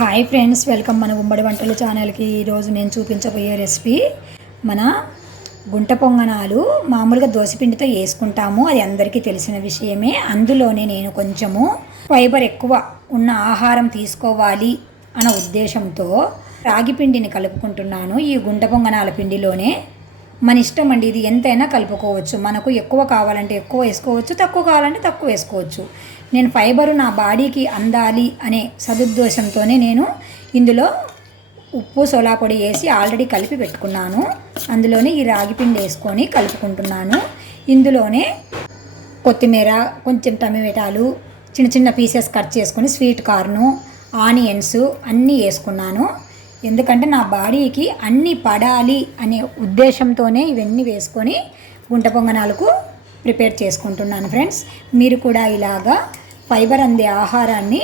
Hi friends, welcome మన ఉమ్మడి వంటల ఛానల్కి. ఈరోజు నేను చూపించబోయే రెసిపీ మన గుంట పొంగనాలు. మామూలుగా దోసపిండితో వేసుకుంటాము, అది అందరికీ తెలిసిన విషయమే. అందులోనే నేను కొంచెము ఫైబర్ ఎక్కువ ఉన్న ఆహారం తీసుకోవాలి అన్న ఉద్దేశంతో రాగి పిండిని కలుపుకుంటున్నాను ఈ గుంట పొంగనాల పిండిలోనే. మన ఇష్టం అండి, ఇది ఎంతైనా కలుపుకోవచ్చు. మనకు ఎక్కువ కావాలంటే ఎక్కువ వేసుకోవచ్చు, తక్కువ కావాలంటే తక్కువ వేసుకోవచ్చు. నేను ఫైబరు నా బాడీకి అందాలి అనే సదుద్దేశంతోనే నేను ఇందులో ఉప్పు సోలా పొడి వేసి ఆల్రెడీ కలిపి పెట్టుకున్నాను. అందులోనే ఈ రాగి పిండి వేసుకొని కలుపుకుంటున్నాను. ఇందులోనే కొత్తిమీర, కొంచెం టమాటాలు చిన్న చిన్న పీసెస్ కట్ చేసుకొని, స్వీట్ కార్ను, ఆనియన్స్ అన్నీ వేసుకున్నాను. ఎందుకంటే నా బాడీకి అన్నీ పడాలి అనే ఉద్దేశంతోనే ఇవన్నీ వేసుకొని గుంట పొంగనాలకు ప్రిపేర్ చేసుకుంటున్నాను ఫ్రెండ్స్. మీరు కూడా ఇలాగా ఫైబర్ అందే ఆహారాన్ని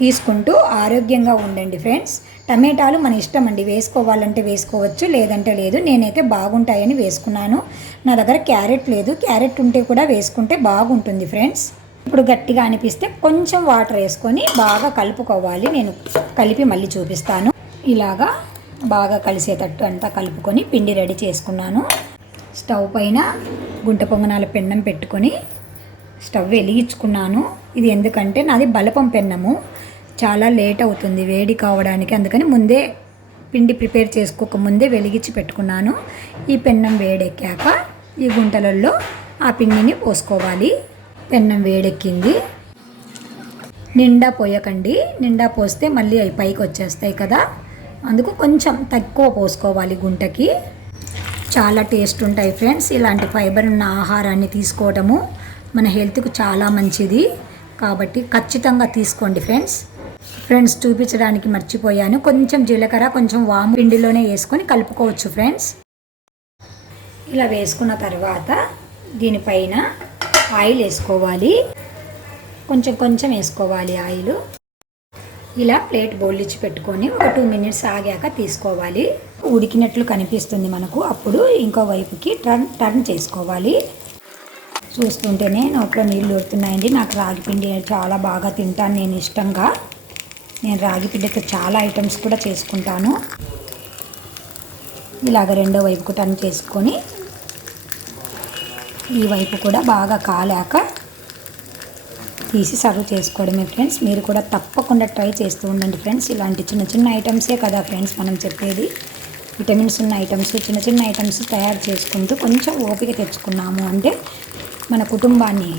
తీసుకుంటూ ఆరోగ్యంగా ఉండండి ఫ్రెండ్స్. టమాటాలు మన ఇష్టం అండి, వేసుకోవాలంటే వేసుకోవచ్చు, లేదంటే లేదు. నేనైతే బాగుంటాయని వేసుకున్నాను. నా దగ్గర క్యారెట్ లేదు, క్యారెట్ ఉంటే కూడా వేసుకుంటే బాగుంటుంది ఫ్రెండ్స్. ఇప్పుడు గట్టిగా అనిపిస్తే కొంచెం వాటర్ వేసుకొని బాగా కలుపుకోవాలి. నేను కలిపి మళ్ళీ చూపిస్తాను. ఇలాగా బాగా కలిసేటట్టు అంతా కలుపుకొని పిండి రెడీ చేసుకున్నాను. స్టవ్ పైన గుంట పొంగనాల పెన్నం పెట్టుకొని స్టవ్ వెలిగించుకున్నాను. ఇది ఎందుకంటే నాది బలపం పెన్నము, చాలా లేట్ అవుతుంది వేడి కావడానికి. అందుకని ముందే పిండి ప్రిపేర్ చేసుకోక ముందే వెలిగించి పెట్టుకున్నాను. ఈ పెన్నం వేడెక్కాక ఈ గుంటలలో ఆ పిండిని పోసుకోవాలి. పెన్నం వేడెక్కింది. నిండా పోయకండి, నిండా పోస్తే మళ్ళీ అవి పైకి వచ్చేస్తాయి కదా, అందుకు కొంచెం తక్కువ పోసుకోవాలి. గుంటకి చాలా టేస్ట్ ఉంటాయి ఫ్రెండ్స్. ఇలాంటి ఫైబర్ ఉన్న ఆహారాన్ని తీసుకోవడము మన హెల్త్కు చాలా మంచిది, కాబట్టి ఖచ్చితంగా తీసుకోండి ఫ్రెండ్స్. చూపించడానికి మర్చిపోయాను, కొంచెం జీలకర్ర, కొంచెం వాము పిండిలోనే వేసుకొని కలుపుకోవచ్చు ఫ్రెండ్స్. ఇలా వేసుకున్న తర్వాత దీనిపైన ఆయిల్ వేసుకోవాలి. కొంచెం కొంచెం వేసుకోవాలి ఆయిల్. ఇలా ప్లేట్ బోల్లిచ్చి పెట్టుకొని ఒక 2 మినిట్స్ ఆగాక తీసుకోవాలి. ఉడికినట్లు కనిపిస్తుంది మనకు, అప్పుడు ఇంకో వైపుకి టర్న్ చేసుకోవాలి. చూస్తుంటేనే నోట్లో నీళ్ళు ఊరుతున్నాయండి. నాకు రాగి పిండి చాలా బాగా తింటాను నేను ఇష్టంగా. నేను రాగి పిండితో చాలా ఐటమ్స్ కూడా చేసుకుంటాను. ఇలాగ రెండో వైపుకు టర్న్ చేసుకొని ఈ వైపు కూడా బాగా కాలాక తీసి సర్వ్ చేసుకోవడమే ఫ్రెండ్స్. మీరు కూడా తప్పకుండా ట్రై చేస్తూ ఉండండి ఫ్రెండ్స్. ఇలాంటి చిన్న చిన్న ఐటమ్సే కదా ఫ్రెండ్స్ మనం చెప్పేది. విటమిన్స్ ఉన్న ఐటమ్స్, చిన్న చిన్న ఐటమ్స్ తయారు చేసుకుంటూ కొంచెం ఓపిక తెచ్చుకున్నాము అంటే మన కుటుంబాన్ని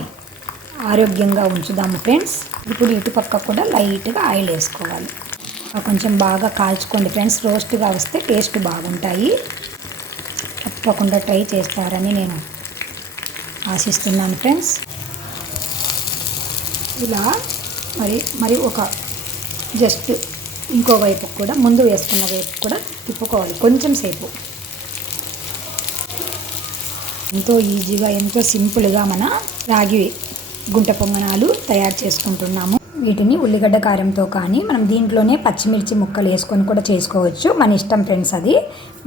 ఆరోగ్యంగా ఉంచుదాము ఫ్రెండ్స్. ఇప్పుడు ఇటుపక్క కూడా లైట్గా ఆయిల్ వేసుకోవాలి. కొంచెం బాగా కాల్చుకోండి ఫ్రెండ్స్, రోస్ట్గా వస్తే టేస్ట్ బాగుంటాయి. తప్పకుండా ట్రై చేస్తారని నేను ఆశిస్తున్నాను ఫ్రెండ్స్. ఇలా మరి ఒక జస్ట్ ఇంకో వైపు కూడా, ముందు వేసుకున్న వైపు కూడా తిప్పుకోవాలి కొంచెం సేపు. ఎంతో ఈజీగా, ఎంతో సింపుల్గా మన రాగి గుంట పొంగనాలు తయారు చేసుకుంటున్నాము. వీటిని ఉల్లిగడ్డ కారంతో కానీ, మనం దీంట్లోనే పచ్చిమిర్చి ముక్కలు వేసుకొని కూడా చేసుకోవచ్చు. మన ఇష్టం ఫ్రెండ్స్, అది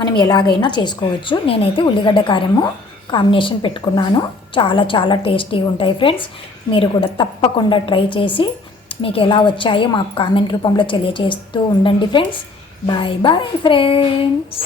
మనం ఎలాగైనా చేసుకోవచ్చు. నేనైతే ఉల్లిగడ్డ కారము కాంబినేషన్ పెట్టుకున్నాను. చాలా చాలా టేస్టీగా ఉంటాయి ఫ్రెండ్స్. మీరు కూడా తప్పకుండా ట్రై చేసి మీకు ఎలా వచ్చాయో మాకు కామెంట్ రూపంలో తెలియజేస్తూ ఉండండి ఫ్రెండ్స్. Bye bye friends.